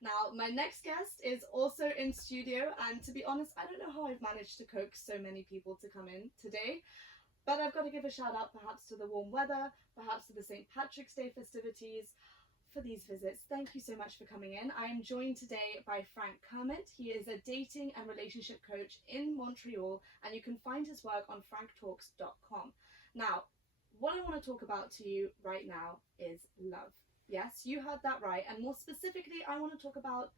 Now, my next guest is also in studio, and to be honest, I don't know how I've managed to coax so many people to come in today, but I've got to give a shout out perhaps to the warm weather, perhaps to the St. Patrick's Day festivities for these visits. Thank you so much for coming in. I am joined today by Frank Kermit. He is a dating and relationship coach in Montreal, and you can find his work on franktalks.com. Now, what I want to talk about to you right now is love. Yes, you heard that right. And more specifically, I want to talk about,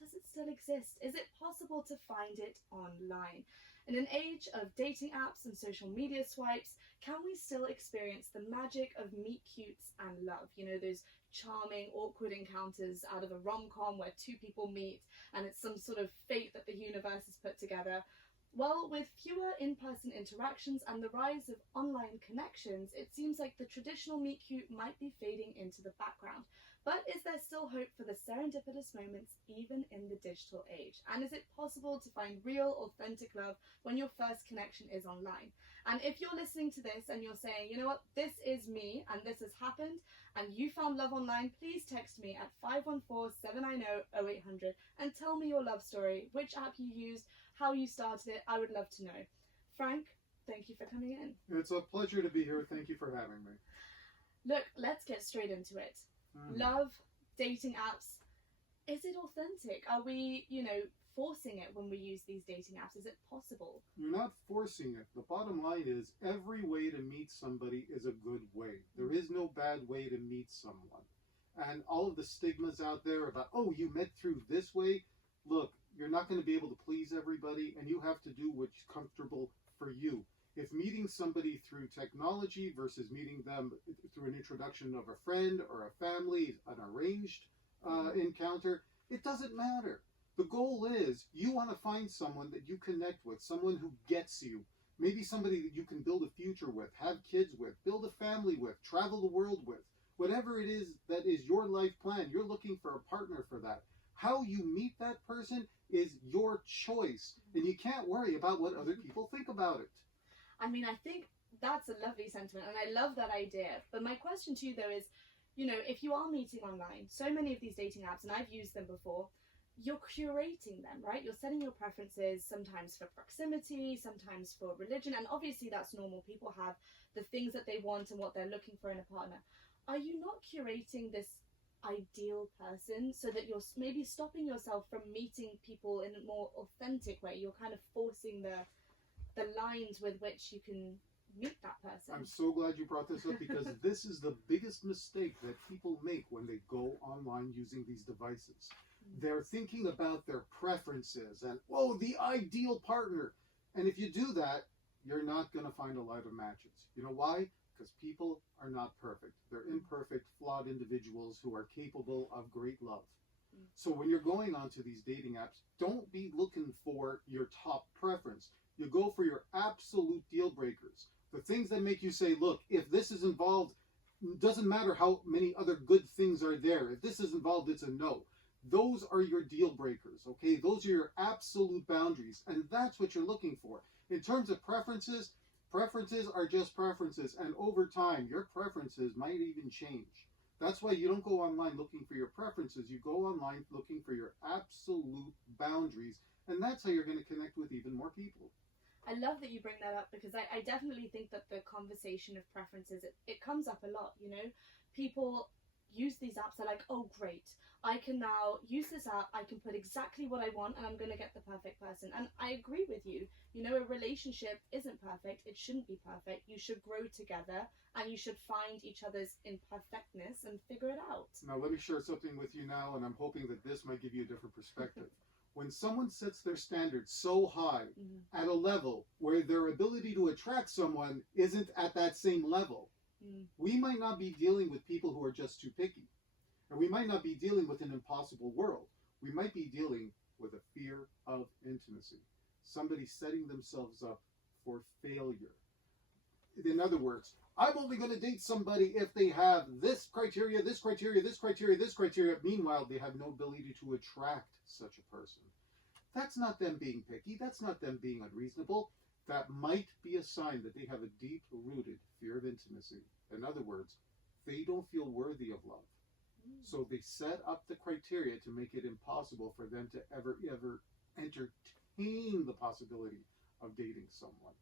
does it still exist? Is it possible to find it online? In an age of dating apps and social media swipes, can we still experience the magic of meet cutes and love? You know, those charming, awkward encounters out of a rom-com where two people meet and it's some sort of fate that the universe has put together. Well, with fewer in-person interactions and the rise of online connections, it seems like the traditional meet cute might be fading into the background. But is there still hope for the serendipitous moments even in the digital age? And is it possible to find real, authentic love when your first connection is online? And if you're listening to this and you're saying, you know what, this is me and this has happened, and you found love online, please text me at 514-790-0800 and tell me your love story, which app you used, how you started it. I would love to know. Frank, thank you for coming in. It's a pleasure to be here. Thank you for having me. Look, let's get straight into it. Love, dating apps, is it authentic? Are we, forcing it when we use these dating apps? Is it possible? You're not forcing it. The bottom line is every way to meet somebody is a good way. There is no bad way to meet someone. And all of the stigmas out there about, oh, you met through this way. Look, you're not going to be able to please everybody, and you have to do what's comfortable for you. If meeting somebody through technology versus meeting them through an introduction of a friend or a family, an arranged encounter, it doesn't matter. The goal is you want to find someone that you connect with, someone who gets you, maybe somebody that you can build a future with, have kids with, build a family with, travel the world with. Whatever it is that is your life plan, you're looking for a partner for that. How you meet that person is your choice, and you can't worry about what other people think about it. I mean, I think that's a lovely sentiment, and I love that idea. But my question to you, though, is, if you are meeting online, so many of these dating apps, and I've used them before, you're curating them, right? You're setting your preferences, sometimes for proximity, sometimes for religion, and obviously that's normal. People have the things that they want and what they're looking for in a partner. Are you not curating this ideal person so that you're maybe stopping yourself from meeting people in a more authentic way? You're kind of forcing the lines with which you can meet that person. I'm so glad you brought this up, because this is the biggest mistake that people make when they go online using these devices. They're thinking about their preferences and, the ideal partner. And if you do that, you're not going to find a lot of matches. You know why? Because people are not perfect. They're imperfect, flawed individuals who are capable of great love. So when you're going onto these dating apps, don't be looking for your top preference. You go for your absolute deal breakers. The things that make you say, look, if this is involved, doesn't matter how many other good things are there. If this is involved, it's a no. Those are your deal breakers, okay? Those are your absolute boundaries, and that's what you're looking for. In terms of preferences, preferences are just preferences, and over time, your preferences might even change. That's why you don't go online looking for your preferences. You go online looking for your absolute boundaries, and that's how you're going to connect with even more people. I love that you bring that up, because I definitely think that the conversation of preferences, it comes up a lot, People use these apps, they're like, oh great, I can now use this app, I can put exactly what I want, and I'm going to get the perfect person. And I agree with you. A relationship isn't perfect, it shouldn't be perfect. You should grow together, and you should find each other's imperfectness and figure it out. Now let me share something with you now, and I'm hoping that this might give you a different perspective. When someone sets their standards so high at a level where their ability to attract someone isn't at that same level, we might not be dealing with people who are just too picky. And we might not be dealing with an impossible world. We might be dealing with a fear of intimacy. Somebody setting themselves up for failure. In other words, I'm only going to date somebody if they have this criteria, this criteria, this criteria, this criteria. Meanwhile, they have no ability to attract such a person. That's not them being picky. That's not them being unreasonable. That might be a sign that they have a deep-rooted fear of intimacy. In other words, they don't feel worthy of love. So they set up the criteria to make it impossible for them to ever entertain the possibility of dating someone.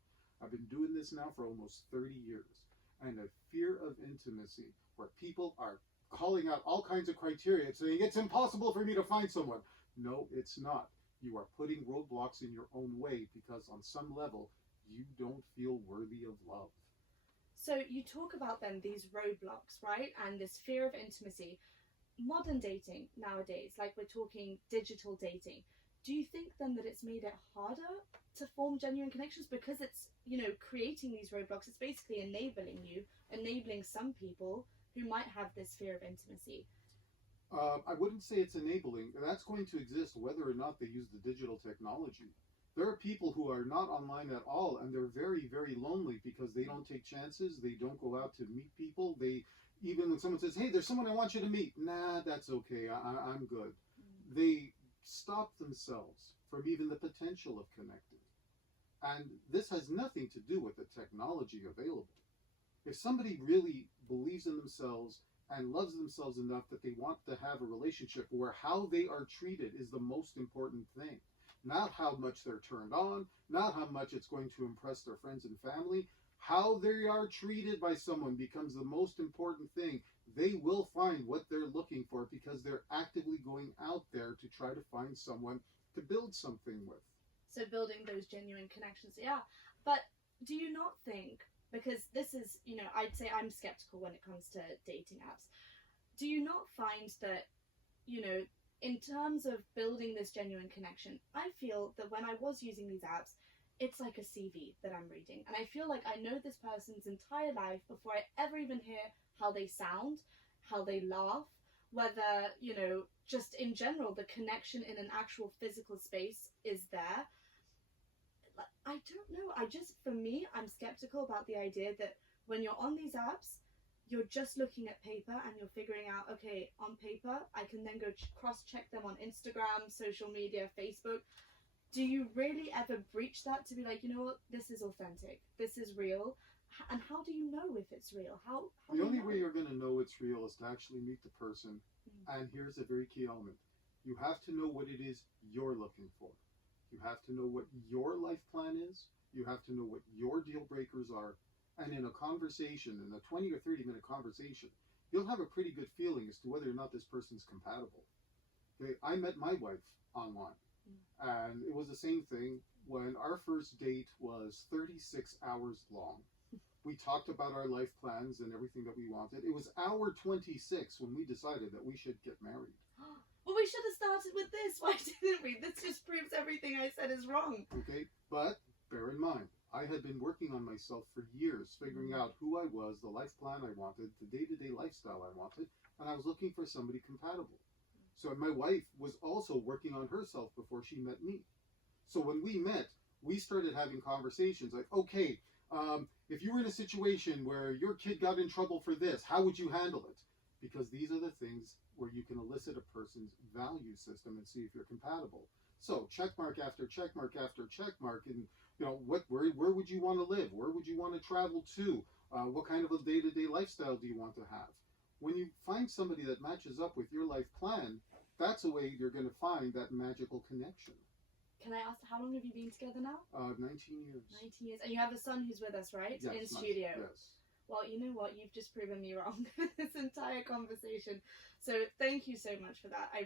I've been doing this now for almost 30 years, and a fear of intimacy where people are calling out all kinds of criteria saying it's impossible for me to find someone. No, it's not. You are putting roadblocks in your own way because on some level you don't feel worthy of love. So you talk about then these roadblocks, right? And this fear of intimacy. Modern dating nowadays, like we're talking digital dating, do you think then that it's made it harder to form genuine connections because it's, creating these roadblocks? It's basically enabling some people who might have this fear of intimacy. I wouldn't say it's enabling. That's going to exist whether or not they use the digital technology. There are people who are not online at all, and they're very, very lonely because they don't take chances. They don't go out to meet people. Even when someone says, hey, there's someone I want you to meet. Nah, that's okay. I'm good. They stop themselves from even the potential of connecting. And this has nothing to do with the technology available. If somebody really believes in themselves and loves themselves enough that they want to have a relationship where how they are treated is the most important thing, not how much they're turned on, not how much it's going to impress their friends and family, how they are treated by someone becomes the most important thing. They will find what they're looking for because they're actively going out there to try to find someone to build something with. So building those genuine connections, yeah. But do you not think, because this is, I'd say I'm skeptical when it comes to dating apps. Do you not find that, in terms of building this genuine connection, I feel that when I was using these apps, it's like a CV that I'm reading. And I feel like I know this person's entire life before I ever even hear how they sound, how they laugh, whether, just in general, the connection in an actual physical space is there. I don't know. For me, I'm skeptical about the idea that when you're on these apps, you're just looking at paper and you're figuring out, okay, on paper, I can then go cross-check them on Instagram, social media, Facebook. Do you really ever breach that to be like, what, this is authentic, this is real? And how do you know if it's real? How the only way you're going to know it's real is to actually meet the person. And here's a very key element. You have to know what it is you're looking for. You have to know what your life plan is. You have to know what your deal breakers are. And in a conversation, in a 20 or 30 minute conversation, you'll have a pretty good feeling as to whether or not this person's compatible. Okay, I met my wife online. And it was the same thing when our first date was 36 hours long. We talked about our life plans and everything that we wanted. It was hour 26 when we decided that we should get married. Well, we should have started with this. Why didn't we? This just proves everything I said is wrong. Okay, but bear in mind, I had been working on myself for years, figuring out who I was, the life plan I wanted, the day-to-day lifestyle I wanted, and I was looking for somebody compatible. So my wife was also working on herself before she met me. So when we met, we started having conversations like, okay, if you were in a situation where your kid got in trouble for this, how would you handle it? Because these are the things where you can elicit a person's value system and see if you're compatible. So check mark after check mark after check mark, and where would you want to live? Where would you want to travel to? What kind of a day-to-day lifestyle do you want to have? When you find somebody that matches up with your life plan, that's a way you're going to find that magical connection. Can I ask, how long have you been together now? 19 years. 19 years. And you have a son who's with us, right? Yes, in studio. Yes. Well, you know what? You've just proven me wrong this entire conversation. So thank you so much for that. I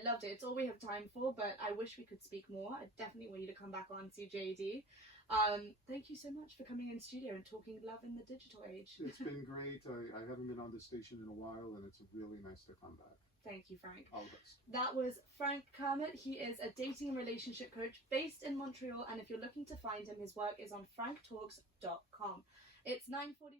loved it. It's all we have time for, but I wish we could speak more. I definitely want you to come back on CJAD. Thank you so much for coming in studio and talking love in the digital age. It's been great. I haven't been on this station in a while, and it's really nice to come back. Thank you, Frank. All the best. That was Frank Kermit. He is a dating and relationship coach based in Montreal, and if you're looking to find him, his work is on franktalks.com. It's 9:40.